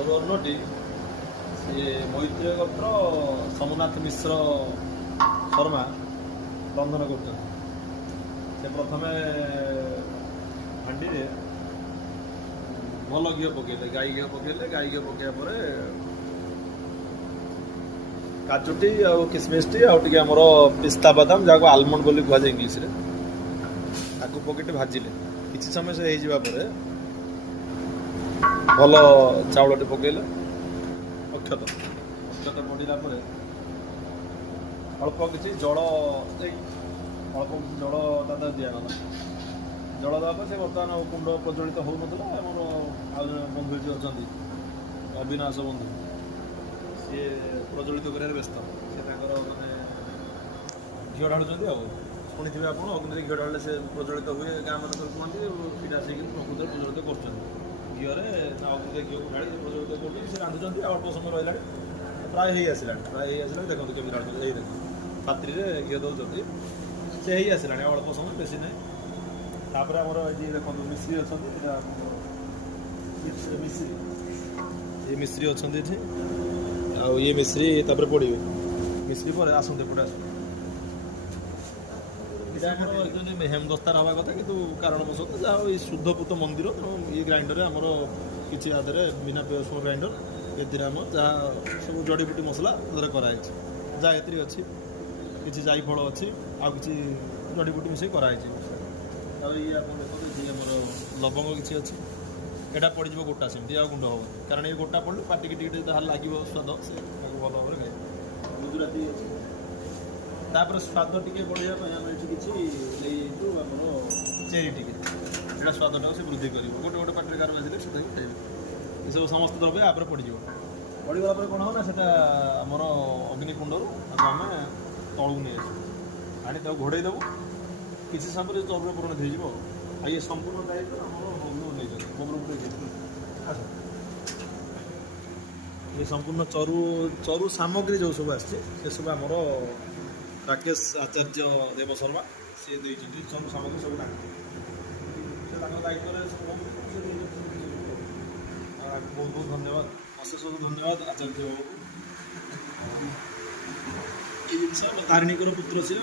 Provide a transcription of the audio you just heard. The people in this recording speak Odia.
ସରୁ ଅନ୍ନଟି ସିଏ ମୈତ୍ରୀୟ ଗୋତ୍ର ସୋମନାଥ ମିଶ୍ର ଶର୍ମା ରନ୍ଧନ କରୁଛନ୍ତି। ସେ ପ୍ରଥମେ ହାଣ୍ଡିରେ ଭଲ ଘିଅ ପକେଇଲେ, ଗାଈ ଘିଅ ପକେଇଲେ। ଗାଈ ଘିଅ ପକେଇବା ପରେ କାଜୁଟି ଆଉ କିସମିସଟି ଆଉ ଟିକେ ଆମର ପିସ୍ତା ବାଦାମ, ଯାହାକୁ ଆଲମଣ୍ଡ ବୋଲି କୁହାଯାଏ ଇଂଲିଶରେ, ତାକୁ ପକେଇଟି ଭାଜିଲେ। କିଛି ସମୟ ସେ ହେଇଯିବା ପରେ ଭଲ ଚାଉଳଟି ପକେଇଲେ, ଅକ୍ଷତ ପଡ଼ିଲା ପରେ ଅଳ୍ପ କିଛି ଜଳ ଦେଇ ତା ଦେହରେ ଦିଆଗଲା। ଜଳ ଦେବା ପରେ ସେ ବର୍ତ୍ତମାନ କୁଣ୍ଡ ପ୍ରଜ୍ୱଳିତ ହେଉନଥିଲା। ଆମର ଆଉ ଜଣେ ବନ୍ଧୁ ଏଠି ଅଛନ୍ତି, ଅବିନାଶ ବନ୍ଧୁ, ସିଏ ପ୍ରଜ୍ୱଳିତ କରିବାରେ ବ୍ୟସ୍ତ। ସେ ତାଙ୍କର ମାନେ ଘିଅ ଢାଳୁଛନ୍ତି। ଆଉ ଶୁଣିଥିବେ ଆପଣ, ଅଗ୍ନିରେ ଘିଅ ଢାଳିଲେ ସେ ପ୍ରଜ୍ୱଳିତ ହୁଏ, ଗାଁ ମାନଙ୍କରେ କୁହନ୍ତି। ଏଇଟା ଆସିକି ପ୍ରକୃତରେ ପ୍ରଜ୍ୱଳିତ କରୁଛନ୍ତି ଘିଅରେ, ନା ଅଗ୍ନିରେ ଘିଅକୁ ଢାଳି ପ୍ରଜ୍ୱଳିତ କରୁଛନ୍ତି। ସେ ରାନ୍ଧୁଛନ୍ତି। ଆଉ ଅଳ୍ପ ସମୟ ରହିଲାଣି, ପ୍ରାୟ ହେଇ ଆସିଲାଣି। ଦେଖନ୍ତୁ କେମିତି ଢାଳୁଛନ୍ତି। ଏଇ ଦେଖନ୍ତୁ ପାତ୍ରିରେ ଘିଅ ଦେଉଛନ୍ତି, ସେ ହେଇ ଆସିଲାଣି। ଆଉ ଅଳ୍ପ ସମୟ, ବେଶୀ ନାହିଁ। ତାପରେ ଆମର ଏଠି ଦେଖନ୍ତୁ ମିସ୍ତ୍ରୀ ଅଛନ୍ତି। ଏଇଟା ମିସ୍ତ୍ରୀ ଅଛନ୍ତି ଏଠି। ଆଉ ଇଏ ମିସ୍ତ୍ରୀ ତାପରେ ପଡ଼ିବେ। ମିସ୍ତ୍ରୀ ପରେ ଆସନ୍ତୁ ଏପଟେ ଆସନ୍ତୁ। ଏଇଟା ଆମର ଏକ୍ଚୁଆଲି ହେମଦସ୍ତାର ହେବା କଥା, କିନ୍ତୁ କାରଣବଶତଃ ଯାହା ହଉ, ଏଇ ଶୁଦ୍ଧପୂତ ମନ୍ଦିର, ତେଣୁ ଇଏ ଗ୍ରାଇଣ୍ଡରରେ ଆମର କିଛି ଆ ଦେହରେ ବିନା ପିଆଜ ରସୁଣ ଗ୍ରାଇଣ୍ଡର, ଏଥିରେ ଆମର ଯାହା ସବୁ ଜଡ଼ିବୁଟି ମସଲା ତା କରାହେଇଛି। ଯାହା ଏଥିରେ ଅଛି କିଛି ଜାଇଫଳ ଅଛି, ଆଉ କିଛି ଜଡ଼ିବୁଟି ମିଶାଇ କରାହେଇଛି। ଆଉ ଇଏ ଆପଣ ଦେଖନ୍ତୁ, ଏଠି ଆମର ଲବଙ୍ଗ କିଛି ଅଛି। ଏଇଟା ପଡ଼ିଯିବ ଗୋଟା, ସେମିତି ଆଉ ଗୁଣ୍ଡ ହେବନି। କାରଣ ଏ ଗୋଟା ପଡ଼ିଲେ ପାଟିକି ଟିକେ ଯାହା ଲାଗିବ ସ୍ୱାଦ, ସେ ତାକୁ ଭଲ ଭାବରେ ଖାଇବ। ଗୁଜୁରାତି ଅଛି। ତାପରେ ସ୍ୱାଦ ଟିକେ ବଢ଼ିବା ପାଇଁ ଆମେ ଏଠି କିଛି ନେଇଯାଇଛୁ ଆମର ଚେରି ଟିକେ। ଏଇଟା ସ୍ୱାଦଟାକୁ ସେ ବୃଦ୍ଧି କରିବ। ଗୋଟେ ପାଟିରେ ଗାର ବାଜିଲେ ସେଟାକୁ ଖାଇବେ। ଏସବୁ ସମସ୍ତ ଦ୍ରବ୍ୟ ଆପରେ ପଡ଼ିଯିବ। ପଡ଼ିଗଲା ପରେ କ'ଣ ହେବ ନା, ସେଇଟା ଆମର ଅଗ୍ନିକୁଣ୍ଡରୁ ତାକୁ ଆମେ ତଳକୁ ନେଇ ଆସିବୁ। ଆଣି ତାକୁ ଘୋଡ଼େଇ ଦେବୁ। କିଛି ସମୟରେ ଚରୁରେ ପରିଣତ ହେଇଯିବ। ଆଉ ଇଏ ସମ୍ପୂର୍ଣ୍ଣ ଦାୟିତ୍ୱ ଆମର ବବଲୁ ନେଇଛନ୍ତି। ଏ ସମ୍ପୂର୍ଣ୍ଣ ଚରୁ ସାମଗ୍ରୀ ଯେଉଁ ସବୁ ଆସିଛି, ସେସବୁ ଆମର ରାକେଶ ଆଚାର୍ଯ୍ୟ ଦେବ ଶର୍ମା ସିଏ ଦେଇଛନ୍ତି। ଚରୁ ସାମଗ୍ରୀ ସବୁ ତାଙ୍କ ଦାୟିତ୍ୱରେ ବହୁତ ଧନ୍ୟବାଦ, ଅଶେଷ ଧନ୍ୟବାଦ ଆଚାର୍ଯ୍ୟ ବାବୁକୁ। এই ଜିନିଷ ତାରିଣୀଙ୍କର ପୁତ୍ର ସିଏ।